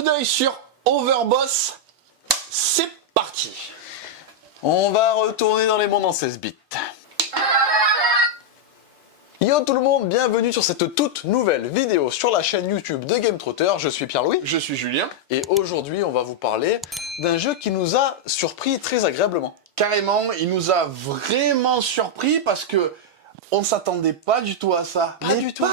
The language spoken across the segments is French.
coup d'œil sur Overboss, c'est parti. On va retourner dans les mondes en 16 bits. Yo tout le monde, bienvenue sur cette toute nouvelle vidéo sur la chaîne YouTube de Game Trotter. Je suis Pierre-Louis. Je suis Julien. Et aujourd'hui, on va vous parler d'un jeu qui nous a surpris très agréablement. Carrément, il nous a vraiment surpris parce que on s'attendait pas du tout à ça. Pas du tout.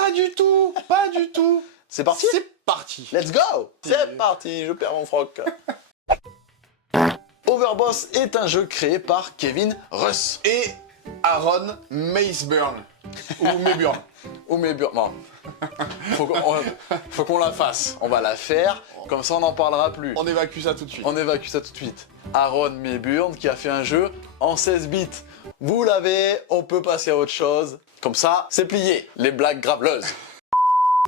Pas du tout. C'est parti? C'est parti. Let's go! C'est parti, je perds mon froc. Overboss est un jeu créé par Kevin Russ. Et Aaron Maceburn. Ou Mayburn. Ou mes bon. Faut qu'on la fasse. On va la faire, comme ça on n'en parlera plus. On évacue ça tout de suite. On évacue ça tout de suite. Aaron Mayburn qui a fait un jeu en 16 bits. Vous l'avez, on peut passer à autre chose. Comme ça, c'est plié. Les blagues graveleuses.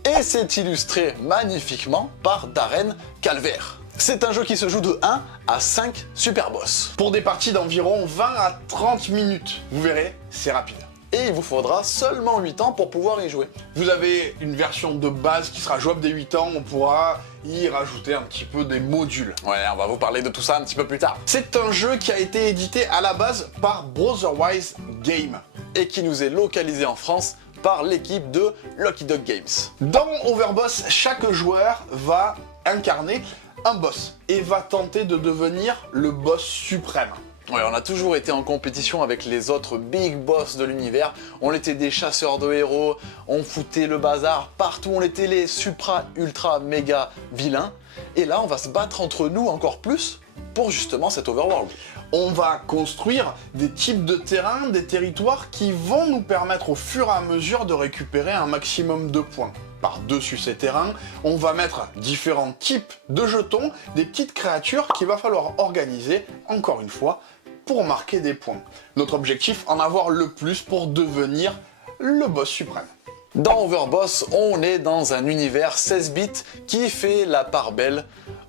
Et c'est illustré magnifiquement par Darren Calvert. C'est un jeu qui se joue de 1 à 5 super boss. Pour des parties d'environ 20 à 30 minutes. Vous verrez, c'est rapide. Et il vous faudra seulement 8 ans pour pouvoir y jouer. Vous avez une version de base qui sera jouable dès 8 ans, on pourra y rajouter un petit peu des modules. Ouais, on va vous parler de tout ça un petit peu plus tard. C'est un jeu qui a été édité à la base par Brotherwise Games. Et qui nous est localisé en France par l'équipe de Lucky Dog Games. Dans Overboss, chaque joueur va incarner un boss et va tenter de devenir le boss suprême. Ouais, on a toujours été en compétition avec les autres big boss de l'univers. On était des chasseurs de héros, on foutait le bazar partout, on était les supra, ultra, méga vilains. Et là, on va se battre entre nous encore plus pour justement cet overworld. On va construire des types de terrains, des territoires qui vont nous permettre au fur et à mesure de récupérer un maximum de points. Par-dessus ces terrains, on va mettre différents types de jetons, des petites créatures qu'il va falloir organiser, encore une fois, pour marquer des points. Notre objectif, en avoir le plus pour devenir le boss suprême. Dans Overboss, on est dans un univers 16 bits qui fait la part belle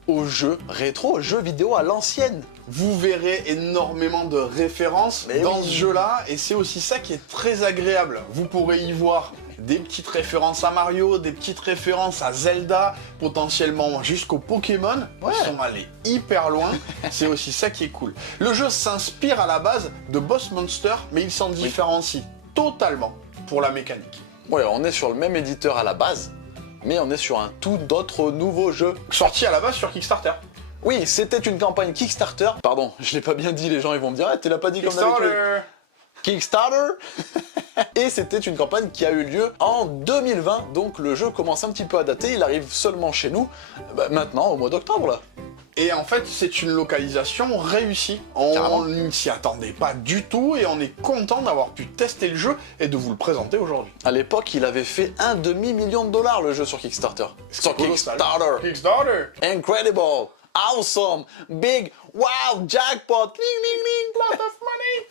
aux jeux rétro, aux jeux vidéo à l'ancienne. Vous verrez énormément de références dans ce jeu-là, et c'est aussi ça qui est très agréable. Vous pourrez y voir des petites références à Mario, des petites références à Zelda, potentiellement jusqu'au Pokémon. Ouais. Ils sont allés hyper loin, c'est aussi ça qui est cool. Le jeu s'inspire à la base de Boss Monster, mais il s'en différencie totalement pour la mécanique. Ouais, on est sur le même éditeur à la base, mais on est sur un tout autre nouveau jeu. Sorti à la base sur Kickstarter. Oui, c'était une campagne Kickstarter. Pardon, je l'ai pas bien dit, les gens ils vont me dire, tu l'as pas dit comme d'habitude. Kickstarter. Et c'était une campagne qui a eu lieu en 2020, donc le jeu commence un petit peu à dater, il arrive seulement chez nous, maintenant au mois d'octobre là. Et en fait, c'est une localisation réussie. On ne s'y attendait pas du tout et on est content d'avoir pu tester le jeu et de vous le présenter aujourd'hui. À l'époque, il avait fait un demi-million de dollars le jeu sur Kickstarter. Sur Kickstarter. Kickstarter. Incredible, awesome, big, wow, jackpot, ling ling ling, lot of money.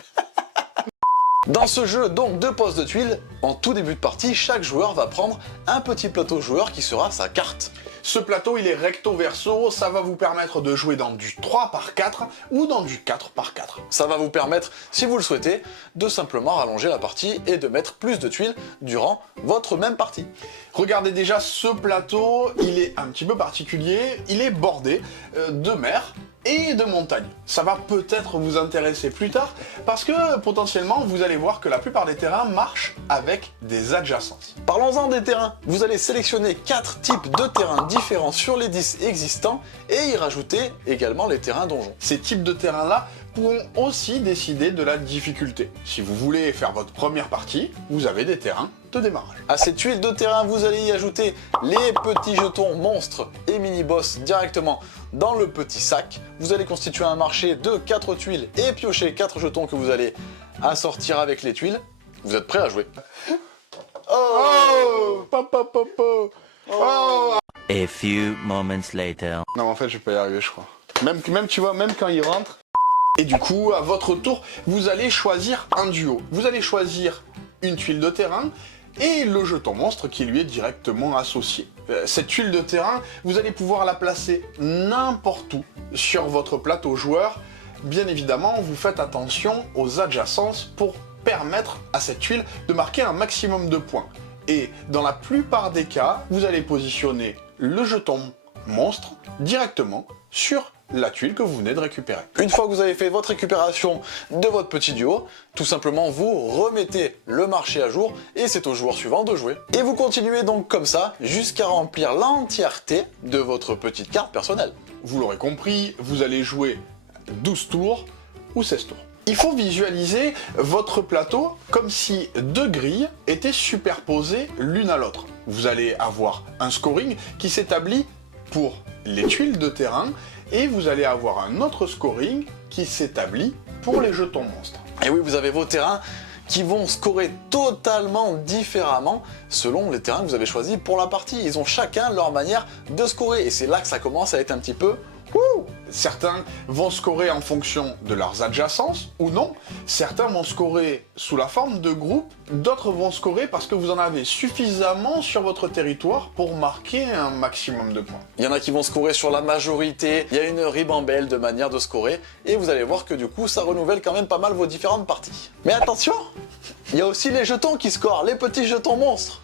Dans ce jeu, donc, de postes de tuiles, en tout début de partie, chaque joueur va prendre un petit plateau joueur qui sera sa carte. Ce plateau, il est recto verso, ça va vous permettre de jouer dans du 3x4 ou dans du 4x4. Ça va vous permettre, si vous le souhaitez, de simplement rallonger la partie et de mettre plus de tuiles durant votre même partie. Regardez déjà ce plateau, il est un petit peu particulier, il est bordé de mer et de montagnes. Ça va peut-être vous intéresser plus tard, parce que potentiellement, vous allez voir que la plupart des terrains marchent avec des adjacences. Parlons-en des terrains. Vous allez sélectionner 4 types de terrains différents sur les 10 existants et y rajouter également les terrains donjons. Ces types de terrains-là pourront aussi décider de la difficulté. Si vous voulez faire votre première partie, vous avez des terrains de démarrage. À ces tuiles de terrain, vous allez y ajouter les petits jetons monstres et mini-boss directement dans le petit sac. Vous allez constituer un marché de 4 tuiles et piocher 4 jetons que vous allez assortir avec les tuiles. Vous êtes prêts à jouer? Oh, papa, papa. Oh. A few moments later. Non, en fait, je vais pas y arriver, je crois. Même tu vois, même quand il rentre. Et du coup, à votre tour, vous allez choisir un duo. Vous allez choisir une tuile de terrain et le jeton monstre qui lui est directement associé. Cette tuile de terrain, vous allez pouvoir la placer n'importe où sur votre plateau joueur. Bien évidemment, vous faites attention aux adjacences pour permettre à cette tuile de marquer un maximum de points. Et dans la plupart des cas, vous allez positionner le jeton monstre directement sur la tuile que vous venez de récupérer. Une fois que vous avez fait votre récupération de votre petit duo, tout simplement vous remettez le marché à jour et c'est au joueur suivant de jouer. Et vous continuez donc comme ça jusqu'à remplir l'entièreté de votre petite carte personnelle. Vous l'aurez compris, vous allez jouer 12 tours ou 16 tours. Il faut visualiser votre plateau comme si deux grilles étaient superposées l'une à l'autre. Vous allez avoir un scoring qui s'établit pour les tuiles de terrain et vous allez avoir un autre scoring qui s'établit pour les jetons monstres. Et oui, vous avez vos terrains qui vont scorer totalement différemment selon les terrains que vous avez choisis pour la partie. Ils ont chacun leur manière de scorer et c'est là que ça commence à être un petit peu... Certains vont scorer en fonction de leurs adjacences ou non. Certains vont scorer sous la forme de groupes. D'autres vont scorer parce que vous en avez suffisamment sur votre territoire pour marquer un maximum de points. Il y en a qui vont scorer sur la majorité. Il y a une ribambelle de manières de scorer. Et vous allez voir que du coup, ça renouvelle quand même pas mal vos différentes parties. Mais attention, il y a aussi les jetons qui scorent, les petits jetons monstres.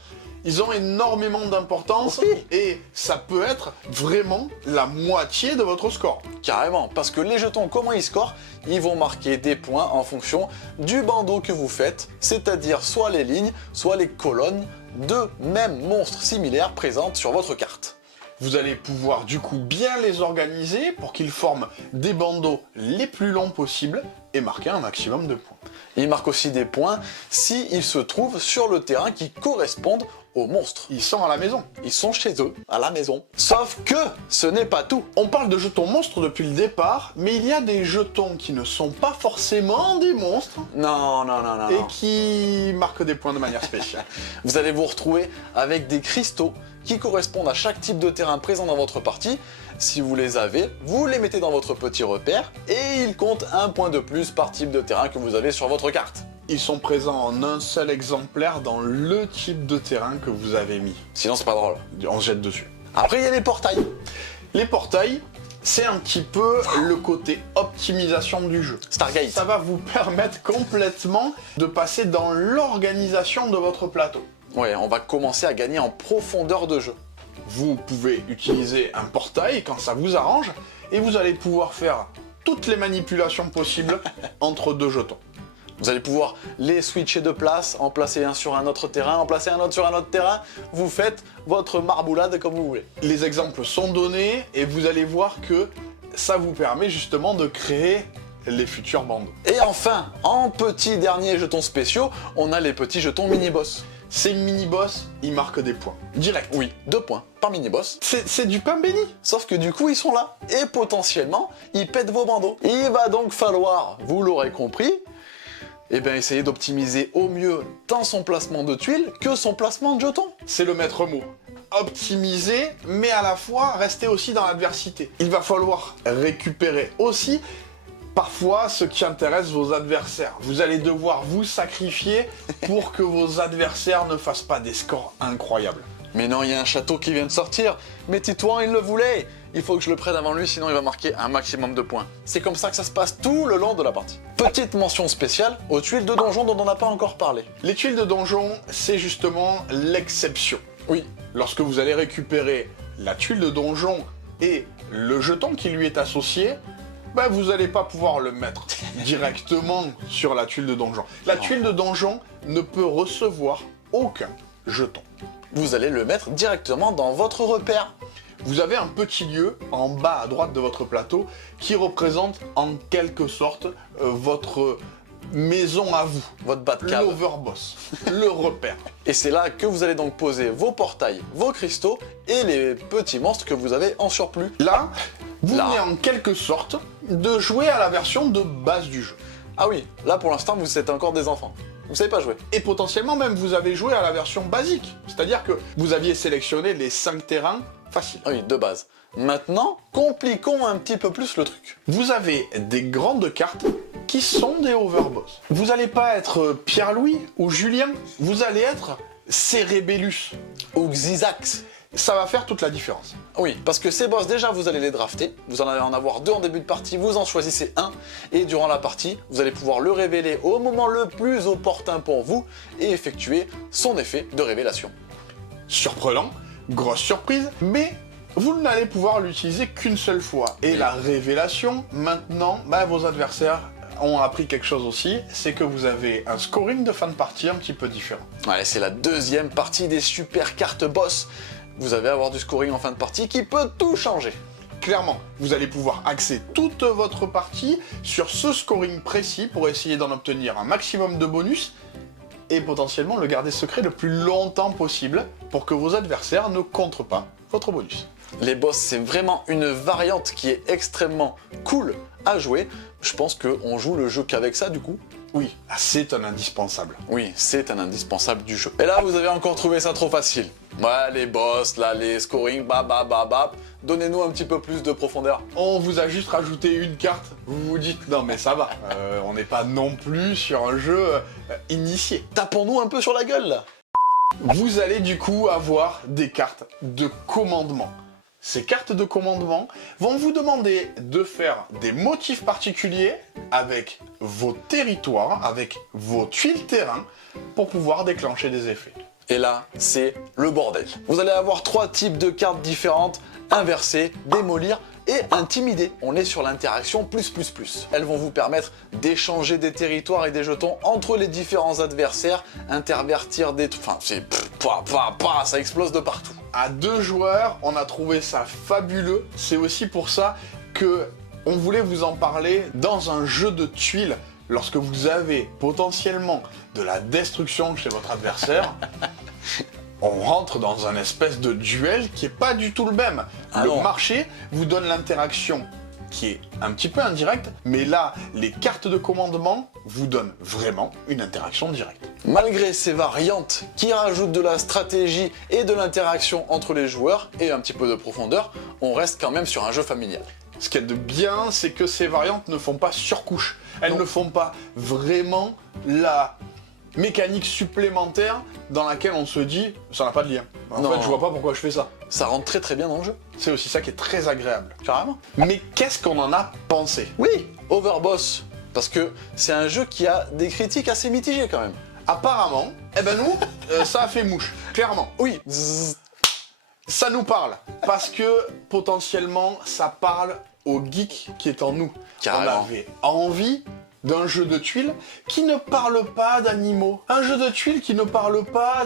Ils ont énormément d'importance et ça peut être vraiment la moitié de votre score. Carrément, parce que les jetons, comment ils scorent? Ils vont marquer des points en fonction du bandeau que vous faites, c'est-à-dire soit les lignes, soit les colonnes de mêmes monstres similaires présentes sur votre carte. Vous allez pouvoir du coup bien les organiser pour qu'ils forment des bandeaux les plus longs possibles et marquer un maximum de points. Ils marquent aussi des points s'ils se trouvent sur le terrain qui correspondent aux monstres. Ils sont à la maison. Ils sont chez eux, à la maison. Sauf que ce n'est pas tout. On parle de jetons monstres depuis le départ, mais il y a des jetons qui ne sont pas forcément des monstres Non. et qui marquent des points de manière spéciale. Vous allez vous retrouver avec des cristaux qui correspondent à chaque type de terrain présent dans votre partie. Si vous les avez, vous les mettez dans votre petit repère et ils comptent un point de plus par type de terrain que vous avez sur votre carte. Ils sont présents en un seul exemplaire dans le type de terrain que vous avez mis. Sinon c'est pas drôle. On se jette dessus. Après il y a les portails. Les portails, c'est un petit peu le côté optimisation du jeu. Stargate. Ça va vous permettre complètement de passer dans l'organisation de votre plateau. Ouais, on va commencer à gagner en profondeur de jeu. Vous pouvez utiliser un portail quand ça vous arrange et vous allez pouvoir faire toutes les manipulations possibles entre deux jetons. Vous allez pouvoir les switcher de place, en placer un sur un autre terrain, en placer un autre sur un autre terrain. Vous faites votre marboulade comme vous voulez. Les exemples sont donnés et vous allez voir que ça vous permet justement de créer les futurs bandeaux. Et enfin, en petits derniers jetons spéciaux, on a les petits jetons mini-boss. Ces mini-boss, ils marquent des points. Direct. Oui, 2 points par mini-boss. C'est du pain béni. Sauf que du coup, ils sont là. Et potentiellement, ils pètent vos bandeaux. Il va donc falloir, vous l'aurez compris, essayer d'optimiser au mieux tant son placement de tuiles que son placement de jetons. C'est le maître mot. Optimiser, mais à la fois rester aussi dans l'adversité. Il va falloir récupérer aussi parfois ce qui intéresse vos adversaires. Vous allez devoir vous sacrifier pour que vos adversaires ne fassent pas des scores incroyables. Mais non, il y a un château qui vient de sortir. Mais Titouan, il le voulait. Il faut que je le prenne avant lui, sinon il va marquer un maximum de points. C'est comme ça que ça se passe tout le long de la partie. Petite mention spéciale aux tuiles de donjon dont on n'a pas encore parlé. Les tuiles de donjon, c'est justement l'exception. Oui, Lorsque vous allez récupérer la tuile de donjon et le jeton qui lui est associé, vous n'allez pas pouvoir le mettre directement sur la tuile de donjon. La tuile de donjon ne peut recevoir aucun jeton. vous allez le mettre directement dans votre repère. Vous avez un petit lieu en bas à droite de votre plateau qui représente en quelque sorte votre maison à vous. Votre bas de cave. L'overboss, le repère. Et c'est là que vous allez donc poser vos portails, vos cristaux et les petits monstres que vous avez en surplus. Là, vous venez en quelque sorte de jouer à la version de base du jeu. Ah oui, là pour l'instant vous êtes encore des enfants. Vous savez pas jouer. Et potentiellement même vous avez joué à la version basique. C'est-à-dire que vous aviez sélectionné les 5 terrains faciles. Ah oui, de base. Maintenant, compliquons un petit peu plus le truc. Vous avez des grandes cartes qui sont des overboss. Vous n'allez pas être Pierre-Louis ou Julien, vous allez être Cérébellus. Ou Xizax. Ça va faire toute la différence. Oui, parce que ces boss, déjà, vous allez les drafter. Vous en allez en avoir 2 en début de partie, vous en choisissez un. Et durant la partie, vous allez pouvoir le révéler au moment le plus opportun pour vous et effectuer son effet de révélation. Surprenant, grosse surprise, mais vous n'allez pouvoir l'utiliser qu'une seule fois. Et la révélation, maintenant, vos adversaires ont appris quelque chose aussi, c'est que vous avez un scoring de fin de partie un petit peu différent. Ouais, c'est la deuxième partie des super cartes boss. Vous allez avoir du scoring en fin de partie qui peut tout changer. Clairement, vous allez pouvoir axer toute votre partie sur ce scoring précis pour essayer d'en obtenir un maximum de bonus et potentiellement le garder secret le plus longtemps possible pour que vos adversaires ne contrent pas votre bonus. Les boss, c'est vraiment une variante qui est extrêmement cool à jouer. Je pense qu'on joue le jeu qu'avec ça du coup. Oui, c'est un indispensable. Oui, c'est un indispensable du jeu. Et là, vous avez encore trouvé ça trop facile. Ouais, les boss, là, les scoring, donnez-nous un petit peu plus de profondeur. On vous a juste rajouté une carte, vous vous dites non mais ça va, on n'est pas non plus sur un jeu initié. Tapons-nous un peu sur la gueule là. Vous allez du coup avoir des cartes de commandement. Ces cartes de commandement vont vous demander de faire des motifs particuliers avec vos territoires, avec vos tuiles terrain, pour pouvoir déclencher des effets. Et là, c'est le bordel. Vous allez avoir 3 types de cartes différentes, inverser, démolir et intimider. On est sur l'interaction plus. Elles vont vous permettre d'échanger des territoires et des jetons entre les différents adversaires, intervertir des trucs. Enfin, c'est ça explose de partout. À 2 joueurs, on a trouvé ça fabuleux. C'est aussi pour ça que on voulait vous en parler dans un jeu de tuiles. Lorsque vous avez potentiellement de la destruction chez votre adversaire, on rentre dans un espèce de duel qui est pas du tout le même. Le marché vous donne l'interaction qui est un petit peu indirecte, mais là, les cartes de commandement vous donnent vraiment une interaction directe. Malgré ces variantes qui rajoutent de la stratégie et de l'interaction entre les joueurs et un petit peu de profondeur, on reste quand même sur un jeu familial. Ce qu'il y a de bien, c'est que ces variantes ne font pas surcouche. Elles ne font pas vraiment la mécanique supplémentaire dans laquelle on se dit ça n'a pas de lien. En fait, je vois pas pourquoi je fais ça. Ça rentre très bien dans le jeu. C'est aussi ça qui est très agréable. Carrément. Mais qu'est-ce qu'on en a pensé? Oui, Overboss. Parce que c'est un jeu qui a des critiques assez mitigées quand même. Apparemment, nous, ça a fait mouche. Clairement. Oui. Ça nous parle. Parce que potentiellement, ça parle au geek qui est en nous. Carrément. On avait envie d'un jeu de tuiles qui ne parle pas d'animaux. Un jeu de tuiles qui ne parle pas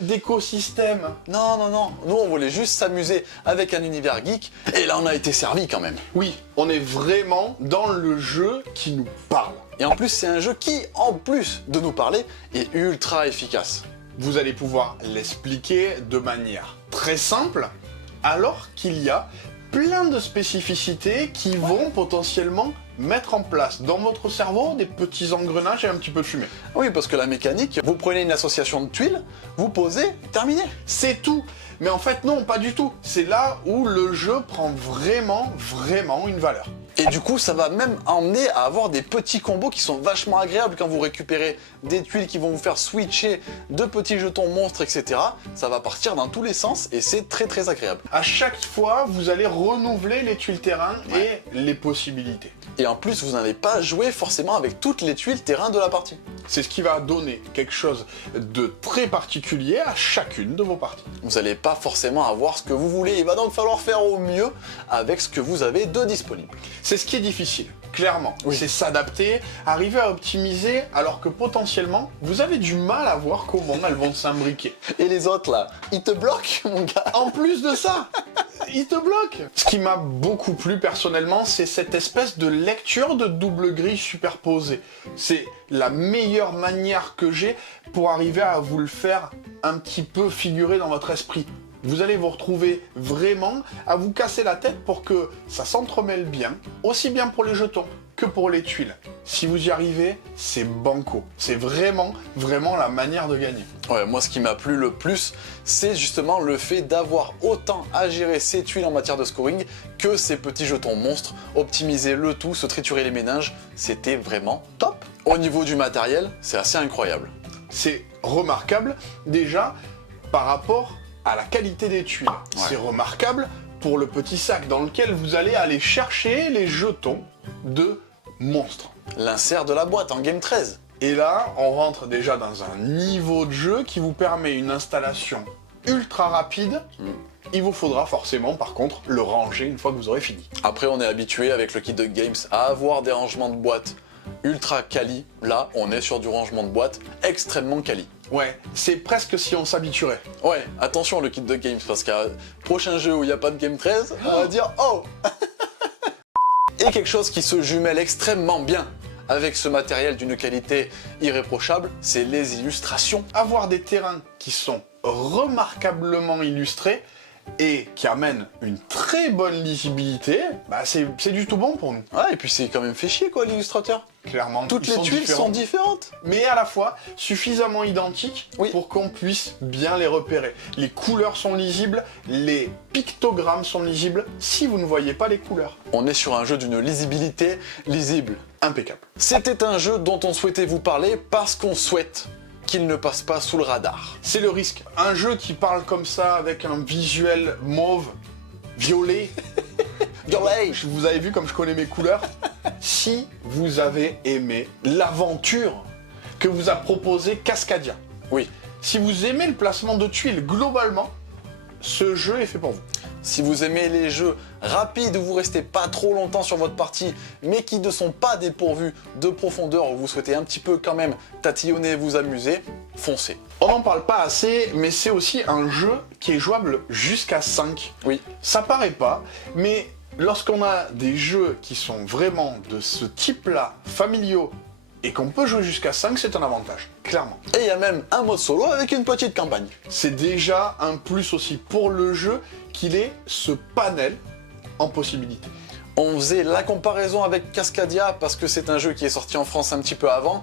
d'écosystème. Non. Nous, on voulait juste s'amuser avec un univers geek. Et là, on a été servi quand même. Oui, on est vraiment dans le jeu qui nous parle. Et en plus, c'est un jeu qui, en plus de nous parler, est ultra efficace. Vous allez pouvoir l'expliquer de manière très simple, alors qu'il y a plein de spécificités qui vont potentiellement mettre en place dans votre cerveau des petits engrenages et un petit peu de fumée. Oui, parce que la mécanique, vous prenez une association de tuiles, vous posez, terminé. C'est tout. Mais en fait, non, pas du tout. C'est là où le jeu prend vraiment une valeur. Et du coup, ça va même emmener à avoir des petits combos qui sont vachement agréables quand vous récupérez des tuiles qui vont vous faire switcher de petits jetons monstres, etc. Ça va partir dans tous les sens et c'est très agréable. À chaque fois, vous allez renouveler les tuiles terrain et les possibilités. Et en plus, vous n'allez pas jouer forcément avec toutes les tuiles terrain de la partie. C'est ce qui va donner quelque chose de très particulier à chacune de vos parties. Vous n'allez pas forcément avoir ce que vous voulez. Il va donc falloir faire au mieux avec ce que vous avez de disponible. C'est ce qui est difficile, clairement. Oui. C'est s'adapter, arriver à optimiser, alors que potentiellement, vous avez du mal à voir comment elles vont s'imbriquer. Et les autres, là, ils te bloquent, mon gars. En plus de ça, ils te bloquent. Ce qui m'a beaucoup plu personnellement, c'est cette espèce de lecture de double grille superposée. C'est la meilleure manière que j'ai pour arriver à vous le faire un petit peu figurer dans votre esprit. Vous allez vous retrouver vraiment à vous casser la tête pour que ça s'entremêle bien, aussi bien pour les jetons que pour les tuiles. Si vous y arrivez, c'est banco. C'est vraiment la manière de gagner. Ouais, moi ce qui m'a plu le plus, c'est justement le fait d'avoir autant à gérer ces tuiles en matière de scoring que ces petits jetons monstres, optimiser le tout, se triturer les méninges, c'était vraiment top. Au niveau du matériel, c'est assez incroyable. C'est remarquable déjà par rapport à la qualité des tuiles. Ouais. C'est remarquable pour le petit sac dans lequel vous allez aller chercher les jetons de monstres. L'insert de la boîte en Game 13. Et là, on rentre déjà dans un niveau de jeu qui vous permet une installation ultra rapide il vous faudra forcément par contre le ranger une fois que vous aurez fini. Après, on est habitué avec le kit de Games à avoir des rangements de boîte ultra quali. Là, on est sur du rangement de boîte extrêmement quali. Ouais, c'est presque si on s'habituerait. Ouais, attention le kit de Games, parce qu'à prochain jeu où il n'y a pas de Game 13, on va dire oh. Et quelque chose qui se jumelle extrêmement bien avec ce matériel d'une qualité irréprochable, c'est les illustrations. Avoir des terrains qui sont remarquablement illustrés et qui amènent une très bonne lisibilité, bah c'est du tout bon pour nous. Ouais, et puis c'est quand même fait chier quoi l'illustrateur. Clairement, Toutes ils les tuiles sont différentes. mais à la fois suffisamment identiques Oui. pour qu'on puisse bien les repérer. Les couleurs sont lisibles, les pictogrammes sont lisibles, si vous ne voyez pas les couleurs. On est sur un jeu d'une lisibilité lisible. Impeccable. C'était un jeu dont on souhaitait vous parler parce qu'on souhaite qu'il ne passe pas sous le radar. C'est le risque. Un jeu qui parle comme ça, avec un visuel mauve, violet, vous avez vu comme je connais mes couleurs. Si vous avez aimé l'aventure que vous a proposé Cascadia, Oui. si vous aimez le placement de tuiles globalement, ce jeu est fait pour vous. Si vous aimez les jeux rapides où vous restez pas trop longtemps sur votre partie, mais qui ne sont pas dépourvus de profondeur, où vous souhaitez un petit peu quand même tatillonner et vous amuser, foncez. On n'en parle pas assez, mais c'est aussi un jeu qui est jouable jusqu'à 5. Oui. Ça paraît pas, mais lorsqu'on a des jeux qui sont vraiment de ce type-là, familiaux, et qu'on peut jouer jusqu'à 5, c'est un avantage, clairement. Et il y a même un mode solo avec une petite campagne. C'est déjà un plus aussi pour le jeu qu'il ait ce panel en possibilités. On faisait la comparaison avec Cascadia parce que c'est un jeu qui est sorti en France un petit peu avant.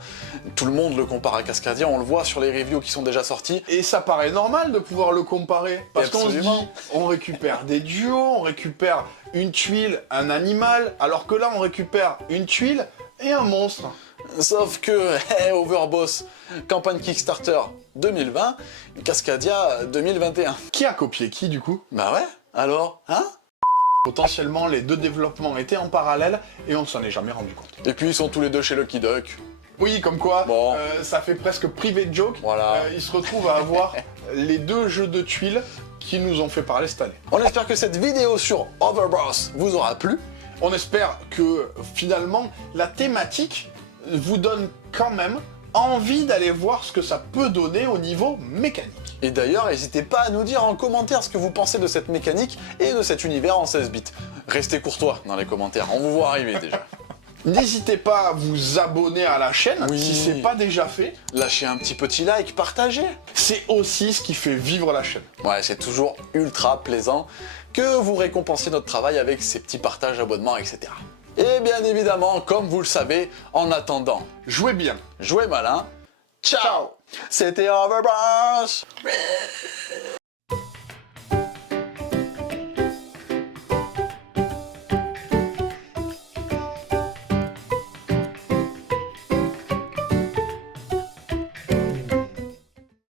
Tout le monde le compare à Cascadia, on le voit sur les reviews qui sont déjà sortis. Et ça paraît normal de pouvoir le comparer, parce qu'on se Absolument. dit, on récupère des duos, on récupère une tuile, un animal, alors que là on récupère une tuile et un monstre. Sauf que Overboss, campagne Kickstarter 2020, Cascadia 2021. Qui a copié qui du coup? Bah ouais, alors, hein? Potentiellement les deux développements étaient en parallèle et on ne s'en est jamais rendu compte. Et puis ils sont tous les deux chez Lucky Duck. Oui, comme quoi, Bon. ça fait presque privé de joke. Voilà. Ils se retrouvent à avoir les deux jeux de tuiles qui nous ont fait parler cette année. On espère que cette vidéo sur Overboss vous aura plu. On espère que finalement la thématique vous donne quand même envie d'aller voir ce que ça peut donner au niveau mécanique. Et d'ailleurs, n'hésitez pas à nous dire en commentaire ce que vous pensez de cette mécanique et de cet univers en 16 bits. Restez courtois dans les commentaires, on vous voit arriver déjà. N'hésitez pas à vous abonner à la chaîne Oui. si c'est pas déjà fait. Lâchez un petit like, partagez. C'est aussi ce qui fait vivre la chaîne. Ouais, c'est toujours ultra plaisant que vous récompensiez notre travail avec ces petits partages, abonnements, etc. Et bien évidemment, comme vous le savez, en attendant, Jouez bien. jouez malin. Ciao. C'était Overboss.